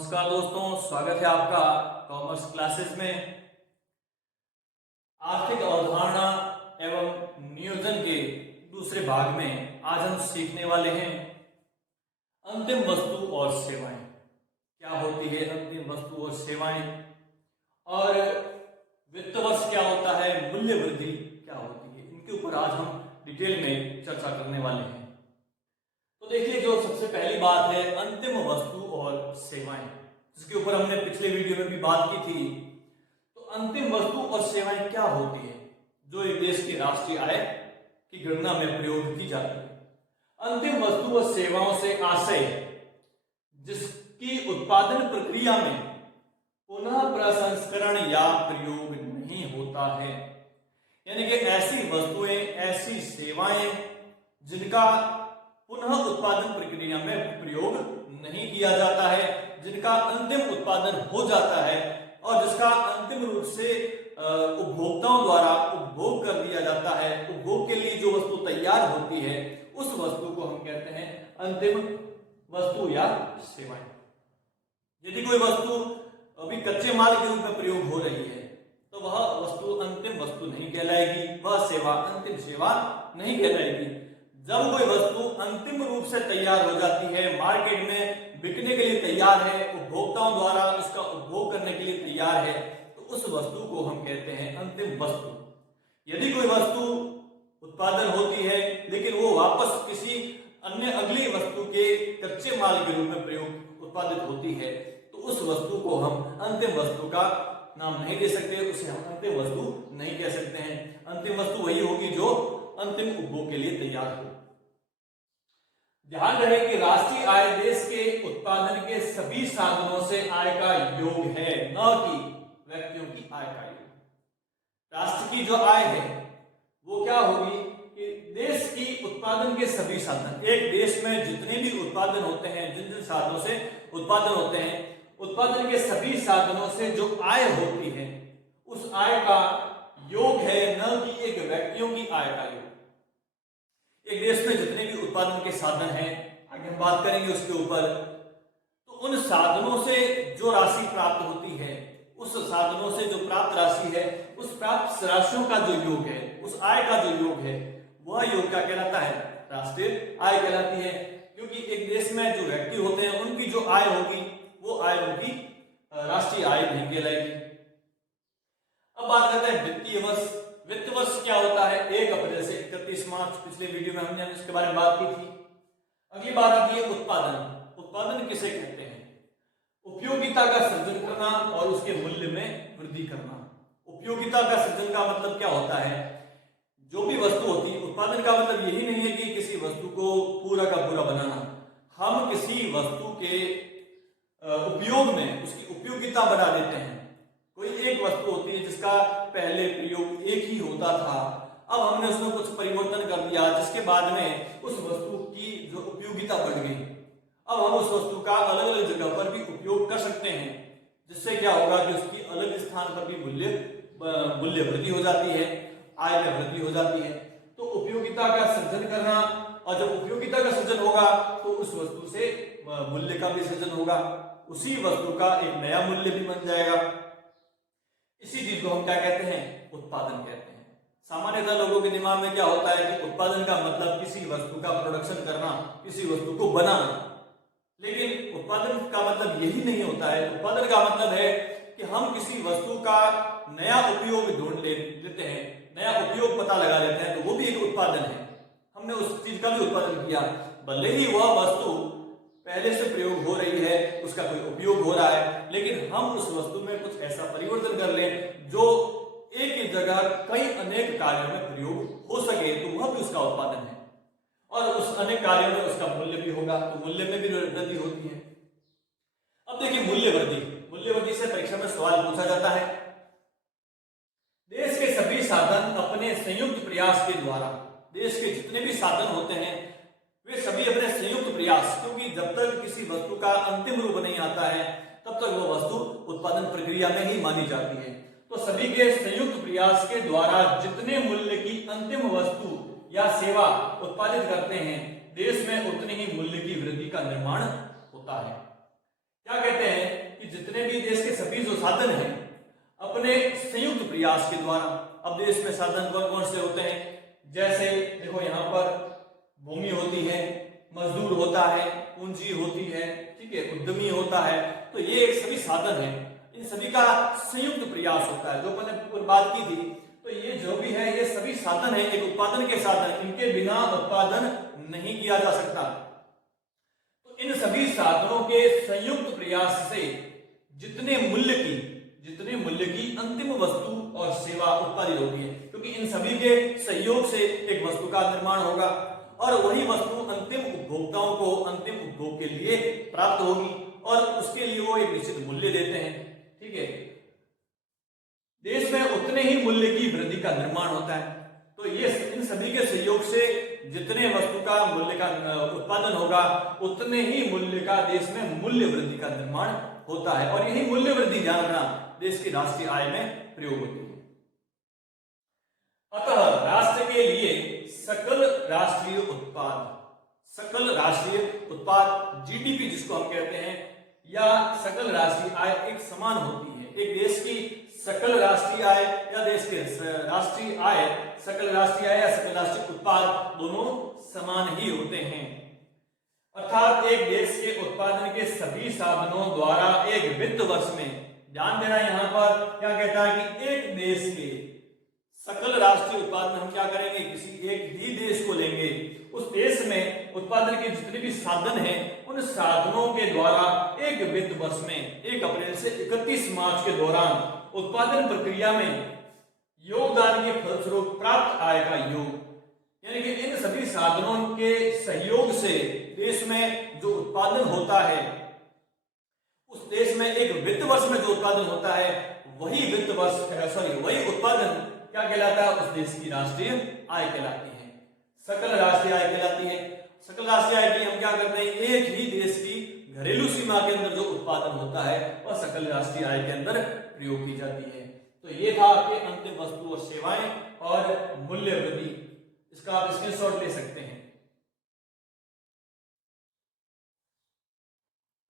नमस्कार दोस्तों, स्वागत है आपका कॉमर्स क्लासेस में। आर्थिक अवधारणा एवं नियोजन के दूसरे भाग में आज हम सीखने वाले हैं अंतिम वस्तु और सेवाएं। क्या होती है अंतिम वस्तु और सेवाएं, और वित्त वर्ष क्या होता है, मूल्य वृद्धि क्या होती है, इनके ऊपर आज हम डिटेल में चर्चा करने वाले हैं। तो देखिए, जो सबसे पहली बात है अंतिम वस्तु और सेवाएं, जिसके ऊपर हमने पिछले वीडियो में भी बात की थी। तो अंतिम वस्तु और सेवाएं क्या होती है जो एक देश की राष्ट्रीय आय की गणना में प्रयोग की जाती है। अंतिम वस्तु और सेवाओं से आशय जिसकी उत्पादन प्रक्रिया में पुनः प्रसंस्करण या प्रयोग नहीं होता है, यानी कि ऐसी वस्तुएं, ऐसी सेवाएं जिनका पुनः उत्पादन प्रक्रिया में प्रयोग नहीं किया जाता है, जिनका अंतिम उत्पादन हो जाता है और जिसका अंतिम रूप से उपभोक्ताओं द्वारा उपभोग कर दिया जाता है। उपभोग के लिए जो वस्तु तैयार होती है उस वस्तु को हम कहते हैं अंतिम वस्तु या सेवाएं। यदि कोई वस्तु अभी कच्चे माल के रूप में प्रयोग हो रही है तो वह वस्तु अंतिम वस्तु नहीं कहलाएगी, वह सेवा अंतिम सेवा नहीं कहलाएगी। जब कोई वस्तु अंतिम रूप से तैयार हो जाती है, मार्केट में बिकने के लिए तैयार है, उपभोक्ताओं द्वारा उसका उपभोग करने के लिए तैयार है, तो उस वस्तु को हम कहते हैं अंतिम वस्तु। यदि कोई वस्तु उत्पादन होती है लेकिन वो वापस किसी अन्य अगली वस्तु के कच्चे माल के रूप में प्रयोग उत्पादित होती है, तो उस वस्तु को हम अंतिम वस्तु का नाम नहीं दे सकते, उसे हम अंतिम वस्तु नहीं कह सकते हैं। अंतिम वस्तु वही होगी जो अंतिम उपभोग के लिए तैयार हो। ध्यान रहे कि राष्ट्रीय आय देश के उत्पादन के सभी साधनों से आय का योग है, न कि व्यक्तियों की आय का योग। राष्ट्र की जो आय है वो क्या होगी कि देश की उत्पादन के सभी साधन, एक देश में जितने भी उत्पादन होते हैं, जिन जिन साधनों से उत्पादन होते हैं, उत्पादन के सभी साधनों से जो आय होती है उस आय का योग है, न कि एक व्यक्तियों की आय का योग। एक देश में जितने भी उत्पादन के साधन हैं, आगे हम बात करेंगे उसके ऊपर, तो उन साधनों से जो राशि प्राप्त होती है, उस साधनों से जो प्राप्त राशि है, उस प्राप्त राशियों का जो योग है, उस आय का जो योग है, वह योग क्या कहलाता है? राष्ट्रीय आय कहलाती है। क्योंकि एक देश में जो व्यक्ति होते हैं उनकी जो आय होगी वो आय उनकी राष्ट्रीय आय नहीं कहलाएगी। अब बात करते हैं वित्तीय वर्ष। वित्त वर्ष क्या होता है? 1 अप्रैल से 31 मार्च। पिछले वीडियो में हमने इसके बारे में बात की थी। अगली बात आती है उत्पादन। उत्पादन किसे कहते हैं? उपयोगिता का सृजन करना और उसके मूल्य में वृद्धि करना। उपयोगिता का सृजन का मतलब क्या होता है? जो भी वस्तु होती है, उत्पादन का मतलब यही नहीं है कि किसी वस्तु को पूरा का पूरा बनाना। हम किसी वस्तु के उपयोग में उसकी उपयोगिता बढ़ा देते हैं। कोई एक वस्तु होती है जिसका पहले प्रयोग एक ही होता था, अब हमने उसमें कुछ परिवर्तन कर दिया जिसके बाद में उस वस्तु की जो उपयोगिता बढ़ गई। अब हम उस वस्तु का अलग अलग जगह पर भी उपयोग कर सकते हैं, जिससे क्या होगा कि उसकी अलग स्थान पर भी मूल्य वृद्धि हो जाती है, आय में वृद्धि हो जाती है। तो उपयोगिता का सृजन करना, और जब उपयोगिता का सृजन होगा तो उस वस्तु से मूल्य का भी सृजन होगा, उसी वस्तु का एक नया मूल्य भी बन जाएगा। इसी चीज को हम क्या कहते हैं? उत्पादन कहते हैं। सामान्यतः लोगों के दिमाग में क्या होता है कि उत्पादन का मतलब किसी वस्तु का प्रोडक्शन करना, किसी वस्तु को बनाना, लेकिन उत्पादन का मतलब यही नहीं होता है। उत्पादन का मतलब है कि हम किसी वस्तु का नया उपयोग ढूंढ लेते हैं, नया उपयोग पता लगा लेते हैं, तो वो भी एक उत्पादन है। हमने उस चीज का भी उत्पादन किया, भले ही वह वस्तु पहले से प्रयोग हो रही है, उसका कोई उपयोग हो रहा है, लेकिन हम उस वस्तु में कुछ ऐसा परिवर्तन कर लें जो एक ही जगह कई अनेक कार्यों में प्रयोग हो सके, तो वह भी उसका उत्पादन है। और उस अनेक कार्यों में उसका मूल्य भी होगा, तो मूल्य में भी वृद्धि होती है। अब देखिए मूल्य वृद्धि। मूल्य वृद्धि से परीक्षा में सवाल पूछा जाता है। देश के सभी साधन अपने संयुक्त प्रयास के द्वारा, देश के जितने भी साधन होते हैं वे सभी अपने संयुक्त प्रयास, क्योंकि जब तक किसी वस्तु का अंतिम रूप नहीं आता है तब तक वो वस्तु उत्पादन प्रक्रिया में ही मानी जाती है। तो सभी के संयुक्त प्रयास के द्वारा जितने मूल्य की अंतिम वस्तु या सेवा उत्पादित करते हैं, देश में उतने ही मूल्य की वृद्धि का निर्माण होता है। क्या कहते हैं जितने भी देश के सभी जो साधन हैं अपने संयुक्त प्रयास के द्वारा, अब देश में साधन कौन कौन से होते हैं, जैसे देखो यहाँ पर भूमि होती है, मजदूर होता है, पूंजी होती है, ठीक है, उद्यमी होता है, तो ये एक सभी साधन है, इन सभी का संयुक्त प्रयास होता है। जो मैंने बात की थी, तो ये जो भी है ये सभी साधन है, एक उत्पादन के साधन, इनके बिना उत्पादन नहीं किया जा सकता। तो इन सभी साधनों के संयुक्त प्रयास से जितने मूल्य की अंतिम वस्तु और सेवा उत्पादित होती है, क्योंकि इन सभी के सहयोग से एक वस्तु का निर्माण होगा और वही वस्तु अंतिम उपभोक्ताओं को अंतिम उपभोग के लिए प्राप्त होगी और उसके लिए वो एक निश्चित मूल्य देते हैं, ठीक है। देश में उतने ही मूल्य की वृद्धि का निर्माण होता है। तो ये इन सभी के सहयोग से जितने वस्तु का मूल्य का उत्पादन होगा उतने ही मूल्य का देश में मूल्य वृद्धि का निर्माण होता है और यही मूल्य वृद्धि ध्यान रखना देश की राष्ट्रीय आय में प्रयोग होती है। अतः राष्ट्र के लिए सकल राष्ट्रीय उत्पाद जीडीपी जिसको हम कहते हैं या सकल राष्ट्रीय आय एक समान होती है। एक देश की सकल राष्ट्रीय आय या देश के राष्ट्रीय आय, सकल राष्ट्रीय आय या सकल राष्ट्रीय उत्पाद दोनों समान ही होते हैं। अर्थात एक देश के उत्पादन के सभी साधनों द्वारा एक वित्त वर्ष में, ध्यान देना यहां पर क्या कहता है कि एक देश के सकल राष्ट्रीय उत्पादन हम क्या करेंगे, किसी एक ही देश को लेंगे, उस देश में उत्पादन के जितने भी साधन हैं उन साधनों के द्वारा एक वित्त वर्ष में 1 अप्रैल से 31 मार्च के दौरान उत्पादन प्रक्रिया में योगदान के फलस्वरूप प्राप्त आय का योग, यानी कि इन सभी साधनों के सहयोग से देश में जो उत्पादन होता है उस देश में एक वित्त वर्ष में जो उत्पादन होता है वही वही उत्पादन क्या कहलाता है, उस देश की राष्ट्रीय आय कहलाती है, सकल राष्ट्रीय आय कहलाती है। सकल राष्ट्रीय आय की हम क्या करते हैं, एक ही देश की घरेलू सीमा के अंदर जो उत्पादन होता है वह सकल राष्ट्रीय आय के अंदर प्रयोग की जाती है। तो ये था आपके अंतिम वस्तु और सेवाएं और मूल्य वृद्धि, इसका आप स्क्रीनशॉट ले सकते हैं।